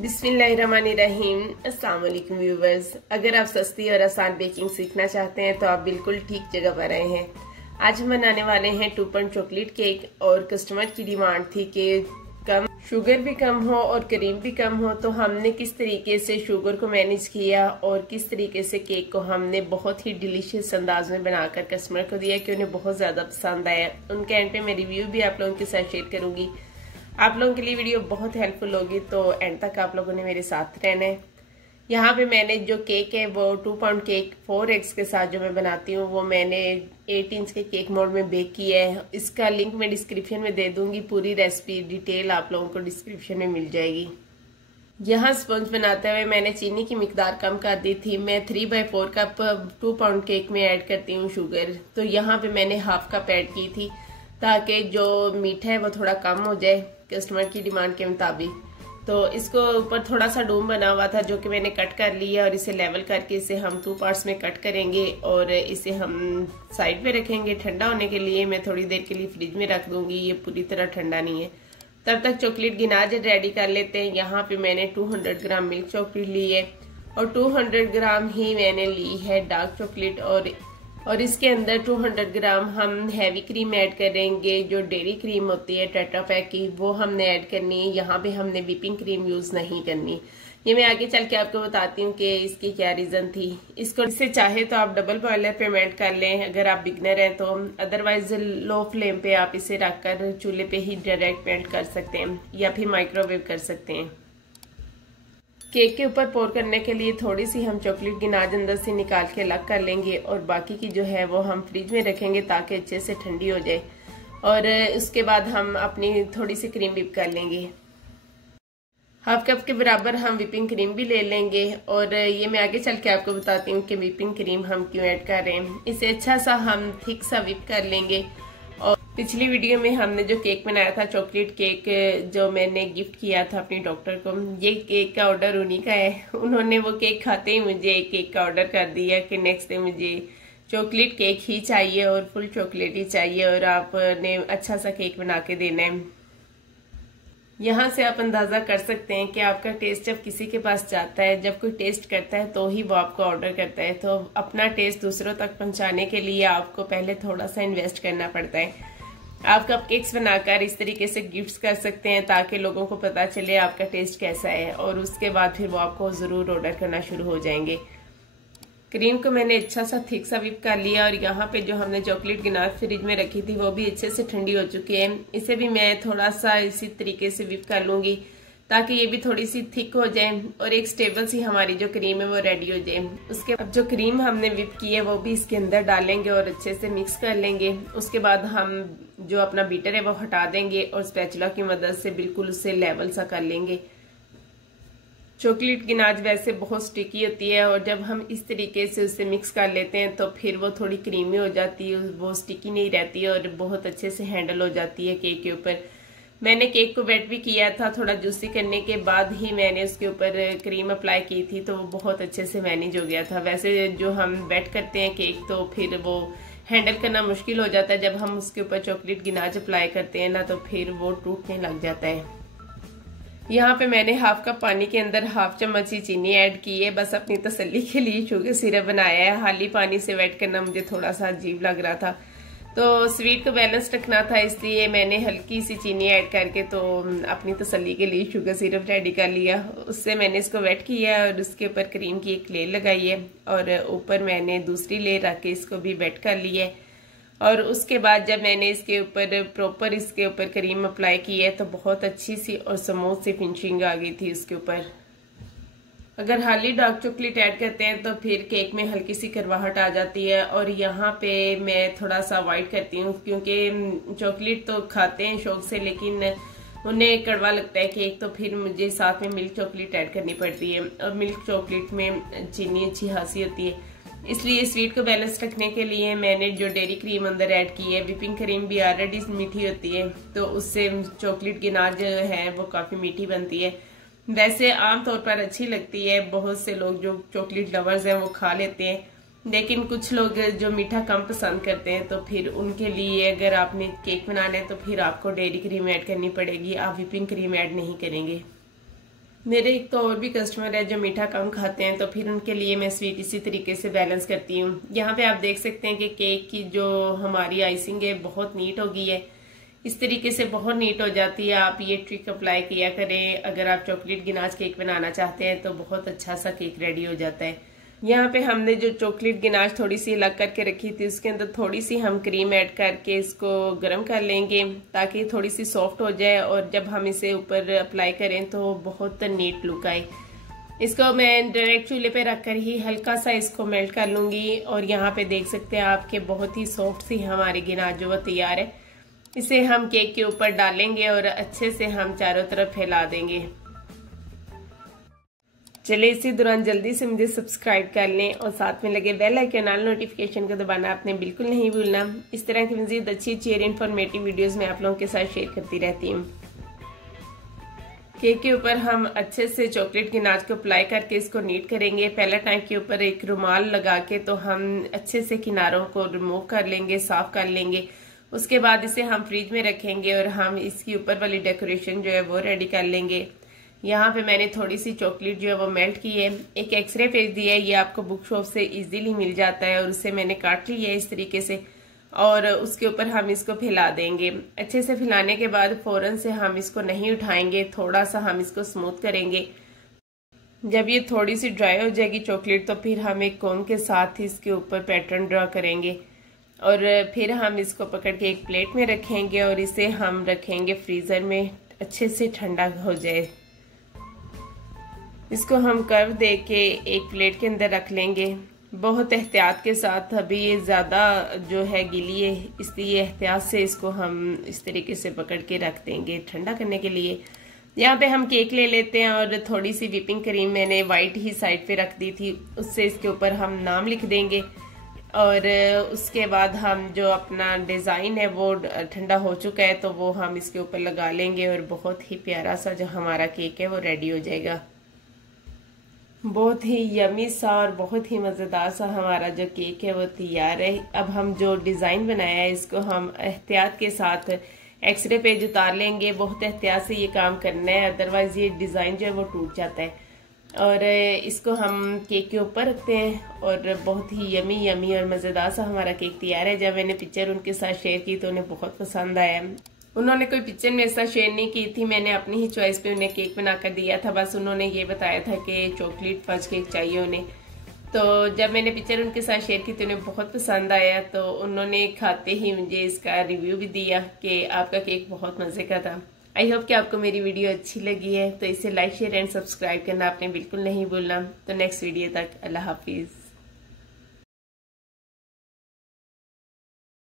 बिस्मिल्लाहिर्रहमानिर्रहीम। अस्सलाम वालेकुम व्यूवर्स। अगर आप सस्ती और आसान बेकिंग सीखना चाहते हैं तो आप बिल्कुल ठीक जगह पर आए हैं। आज हम बनाने वाले हैं 2 पाउंड चॉकलेट केक और कस्टमर की डिमांड थी कि कम शुगर भी कम हो और क्रीम भी कम हो, तो हमने किस तरीके से शुगर को मैनेज किया और किस तरीके से केक को हमने बहुत ही डिलीशियस अंदाज में बनाकर कस्टमर को दिया कि उन्हें बहुत ज्यादा पसंद आया। उनके एंड पे मैं रिव्यू भी आप लोगों के साथ शेयर करूंगी। आप लोगों के लिए वीडियो बहुत हेल्पफुल होगी, तो एंड तक आप लोगों ने मेरे साथ रहना है। यहाँ पे मैंने जो केक है वो 2 पाउंड केक 4 एग्स के साथ जो मैं बनाती हूँ वो मैंने 8 इंच के केक मोल्ड में बेक किया है। इसका लिंक मैं डिस्क्रिप्शन में दे दूंगी। पूरी रेसिपी डिटेल आप लोगों को डिस्क्रिप्शन में मिल जाएगी। यहाँ स्पंज बनाते हुए मैंने चीनी की मिकदार कम कर दी थी। मैं 3/4 कप 2 पाउंड केक में ऐड करती हूँ शुगर, तो यहाँ पे मैंने हाफ कप ऐड की थी ताकि जो मीठा है वो थोड़ा कम हो जाए कस्टमर की डिमांड के मुताबिक। तो इसको ऊपर थोड़ा सा डोम बना हुआ था जो कि मैंने कट कर लिया और इसे लेवल करके इसे हम 2 पार्ट्स में कट करेंगे और इसे हम साइड पे रखेंगे ठंडा होने के लिए। मैं थोड़ी देर के लिए फ्रिज में रख दूंगी, ये पूरी तरह ठंडा नहीं है। तब तक चॉकलेट गिनाज रेडी कर लेते हैं। यहाँ पे मैंने 200 ग्राम मिल्क चॉकलेट ली है और 200 ग्राम ही मैंने ली है डार्क चॉकलेट और इसके अंदर 200 ग्राम हम हैवी क्रीम ऐड करेंगे। जो डेयरी क्रीम होती है टेट्रा पैक की वो हमने ऐड करनी है। यहाँ पे हमने व्हिपिंग क्रीम यूज नहीं करनी। ये मैं आगे चल के आपको बताती हूँ कि इसकी क्या रीजन थी। इससे चाहे तो आप डबल बॉयलर पे मेल्ट कर लें अगर आप बिगनर हैं तो, अदरवाइज लो फ्लेम पे आप इसे रखकर चूल्हे पे ही डायरेक्ट मेल्ट कर सकते हैं या फिर माइक्रोवेव कर सकते हैं। केक के ऊपर पोर करने के लिए थोड़ी सी हम चॉकलेट गिनाज अंदर से निकाल के अलग कर लेंगे और बाकी की जो है वो हम फ्रिज में रखेंगे ताकि अच्छे से ठंडी हो जाए। और उसके बाद हम अपनी थोड़ी सी क्रीम व्हिप कर लेंगे। हाफ कप के बराबर हम व्हिपिंग क्रीम भी ले लेंगे और ये मैं आगे चल के आपको बताती हूँ कि व्हिपिंग क्रीम हम क्यों ऐड कर रहे हैं। इसे अच्छा सा हम थिक सा व्हिप कर लेंगे। और पिछली वीडियो में हमने जो केक बनाया था चॉकलेट केक, जो मैंने गिफ्ट किया था अपनी डॉक्टर को, ये केक का ऑर्डर उन्हीं का है। उन्होंने वो केक खाते ही मुझे एक केक का ऑर्डर कर दिया कि नेक्स्ट डे मुझे चॉकलेट केक ही चाहिए और फुल चॉकलेट ही चाहिए और आपने अच्छा सा केक बना के देना है। यहाँ से आप अंदाजा कर सकते हैं कि आपका टेस्ट जब किसी के पास जाता है, जब कोई टेस्ट करता है तो ही वो आपको ऑर्डर करता है। तो अपना टेस्ट दूसरों तक पहुंचाने के लिए आपको पहले थोड़ा सा इन्वेस्ट करना पड़ता है। आप कप केक्स बनाकर इस तरीके से गिफ्ट्स कर सकते हैं ताकि लोगों को पता चले आपका टेस्ट कैसा है और उसके बाद फिर वो आपको जरूर ऑर्डर करना शुरू हो जाएंगे। क्रीम को मैंने अच्छा सा थिक सा व्हिप कर लिया और यहाँ पे जो हमने चॉकलेट गिनाज फ्रिज में रखी थी वो भी अच्छे से ठंडी हो चुकी है। इसे भी मैं थोड़ा सा इसी तरीके से व्हिप कर लूंगी ताकि ये भी थोड़ी सी थिक हो जाए और एक स्टेबल सी हमारी जो क्रीम है वो रेडी हो जाए। उसके बाद जो क्रीम हमने व्हिप की है वो भी इसके अंदर डालेंगे और अच्छे से मिक्स कर लेंगे। उसके बाद हम जो अपना बीटर है वो हटा देंगे और स्पैचुला की मदद से बिल्कुल उससे लेवल सा कर लेंगे। चॉकलेट गिनाज वैसे बहुत स्टिकी होती है और जब हम इस तरीके से उसे मिक्स कर लेते हैं तो फिर वो थोड़ी क्रीमी हो जाती है, वो स्टिकी नहीं रहती और बहुत अच्छे से हैंडल हो जाती है केक के ऊपर। मैंने केक को वेट भी किया था, थोड़ा जूसी करने के बाद ही मैंने उसके ऊपर क्रीम अप्लाई की थी तो वो बहुत अच्छे से मैनेज हो गया था। वैसे जो हम वेट करते हैं केक तो फिर वो हैंडल करना मुश्किल हो जाता है। जब हम उसके ऊपर चॉकलेट गिनाज अप्लाई करते हैं ना तो फिर वो टूटने लग जाता है। यहाँ पे मैंने हाफ कप पानी के अंदर हाफ चम्मच ही चीनी ऐड की है, बस अपनी तसल्ली के लिए शुगर सिरप बनाया है। खाली पानी से वेट करना मुझे थोड़ा सा अजीब लग रहा था, तो स्वीट को बैलेंस रखना था, इसलिए मैंने हल्की सी चीनी ऐड करके तो अपनी तसल्ली के लिए शुगर सिरप रेडी कर लिया। उससे मैंने इसको वेट किया और उसके ऊपर क्रीम की एक लेयर लगाई है और ऊपर मैंने दूसरी लेयर रख के इसको भी वेट कर लिया है। और उसके बाद जब मैंने इसके ऊपर क्रीम अप्लाई की है तो बहुत अच्छी सी और स्मूथ सी फिनिशिंग आ गई थी उसके ऊपर। अगर हाली डार्क चॉकलेट ऐड करते हैं तो फिर केक में हल्की सी करवाहट आ जाती है और यहाँ पे मैं थोड़ा सा अवॉइड करती हूँ क्योंकि चॉकलेट तो खाते हैं शौक से लेकिन उन्हें कड़वा लगता है केक, तो फिर मुझे साथ में मिल्क चॉकलेट ऐड करनी पड़ती है और मिल्क चॉकलेट में चीनी अच्छी खासी होती है। इसलिए स्वीट को बैलेंस रखने के लिए मैंने जो डेयरी क्रीम अंदर ऐड की है, व्हिपिंग क्रीम भी ऑलरेडी मीठी होती है तो उससे चॉकलेट गिनाज है वो काफी मीठी बनती है। वैसे आमतौर पर अच्छी लगती है, बहुत से लोग जो चॉकलेट लवर्स हैं वो खा लेते हैं, लेकिन कुछ लोग जो मीठा कम पसंद करते हैं तो फिर उनके लिए अगर आपने केक बनाना है तो फिर आपको डेयरी क्रीम ऐड करनी पड़ेगी, आप व्हिपिंग क्रीम ऐड नहीं करेंगे। मेरे एक तो और भी कस्टमर है जो मीठा कम खाते हैं, तो फिर उनके लिए मैं स्वीट इसी तरीके से बैलेंस करती हूँ। यहाँ पे आप देख सकते हैं कि केक की जो हमारी आइसिंग है बहुत नीट हो गई है। इस तरीके से बहुत नीट हो जाती है। आप ये ट्रिक अप्लाई किया करें अगर आप चॉकलेट गिनाज केक बनाना चाहते हैं, तो बहुत अच्छा सा केक रेडी हो जाता है। यहाँ पे हमने जो चॉकलेट गिनाज थोड़ी सी अलग करके रखी थी, उसके अंदर थोड़ी सी हम क्रीम ऐड करके इसको गर्म कर लेंगे ताकि थोड़ी सी सॉफ्ट हो जाए और जब हम इसे ऊपर अप्लाई करें तो बहुत नीट लुक आए। इसको मैं डायरेक्ट चूल्हे पे रखकर ही हल्का सा इसको मेल्ट कर लूंगी। और यहाँ पे देख सकते हैं आपके बहुत ही सॉफ्ट सी हमारी गिनाज जो वो तैयार है। इसे हम केक के ऊपर डालेंगे और अच्छे से हम चारों तरफ फैला देंगे। चलिए इसी दौरान जल्दी से मुझे सब्सक्राइब कर लें और साथ में लगे बेल आइकन ऑल नोटिफिकेशन को दबाना आपने बिल्कुल नहीं भूलना। इस तरह की मजीद अच्छी और इन्फॉर्मेटिव वीडियोस मैं आप लोगों के साथ शेयर करती रहती हूँ। केक के ऊपर हम अच्छे से चॉकलेट गिनाज को अप्लाई करके इसको नीट करेंगे। पहला टाइम के ऊपर एक रुमाल लगा के तो हम अच्छे से किनारों को रिमूव कर लेंगे, साफ कर लेंगे। उसके बाद इसे हम फ्रिज में रखेंगे और हम इसकी ऊपर वाली डेकोरेशन जो है वो रेडी कर लेंगे। यहाँ पे मैंने थोड़ी सी चॉकलेट जो है वो मेल्ट की है, एक एक्सरे पेज दिया है, ये आपको बुक शॉप से इजीली मिल जाता है और उससे मैंने काट ली है इस तरीके से। और उसके ऊपर हम इसको फैला देंगे। अच्छे से फैलाने के बाद फौरन से हम इसको नहीं उठाएंगे, थोड़ा सा हम इसको स्मूथ करेंगे। जब ये थोड़ी सी ड्राई हो जाएगी चॉकलेट, तो फिर हम एक कोम के साथ इसके ऊपर पैटर्न ड्रा करेंगे और फिर हम इसको पकड़ के एक प्लेट में रखेंगे और इसे हम रखेंगे फ्रीजर में अच्छे से ठंडा हो जाए। इसको हम कर्व दे के एक प्लेट के अंदर रख लेंगे बहुत एहतियात के साथ। अभी ये ज़्यादा जो है गीली है, इसलिए एहतियात से इसको हम इस तरीके से पकड़ के रख देंगे ठंडा करने के लिए। यहाँ पे हम केक ले लेते हैं और थोड़ी सी व्हिपिंग क्रीम मैंने वाइट ही साइड पे रख दी थी, उससे इसके ऊपर हम नाम लिख देंगे। और उसके बाद हम जो अपना डिज़ाइन है वो ठंडा हो चुका है तो वो हम इसके ऊपर लगा लेंगे और बहुत ही प्यारा सा जो हमारा केक है वो रेडी हो जाएगा। बहुत ही यमी सा और बहुत ही मज़ेदार सा हमारा जो केक है वो तैयार है। अब हम जो डिज़ाइन बनाया है इसको हम एहतियात के साथ एक्सरे पेज उतार लेंगे। बहुत एहतियात से ये काम करना है, अदरवाइज ये डिज़ाइन जो है वो टूट जाता है। और इसको हम केक के ऊपर रखते हैं और बहुत ही यमी और मज़ेदार सा हमारा केक तैयार है। जब मैंने पिक्चर उनके साथ शेयर की तो उन्हें बहुत पसंद आया। उन्होंने कोई पिक्चर मेरे साथ शेयर नहीं की थी, मैंने अपनी ही चॉइस पे उन्हें केक बनाकर दिया था। बस उन्होंने ये बताया था कि चॉकलेट फज केक चाहिए उन्हें। तो जब मैंने पिक्चर उनके साथ शेयर की तो उन्हें बहुत पसंद आया, तो उन्होंने खाते ही मुझे इसका रिव्यू भी दिया कि आपका केक बहुत मज़े का था। आई होप कि आपको मेरी वीडियो अच्छी लगी है, तो इसे लाइक शेयर एंड सब्सक्राइब करना आपने बिल्कुल नहीं भूलना। तो नेक्स्ट वीडियो तक अल्लाह हाफिज़।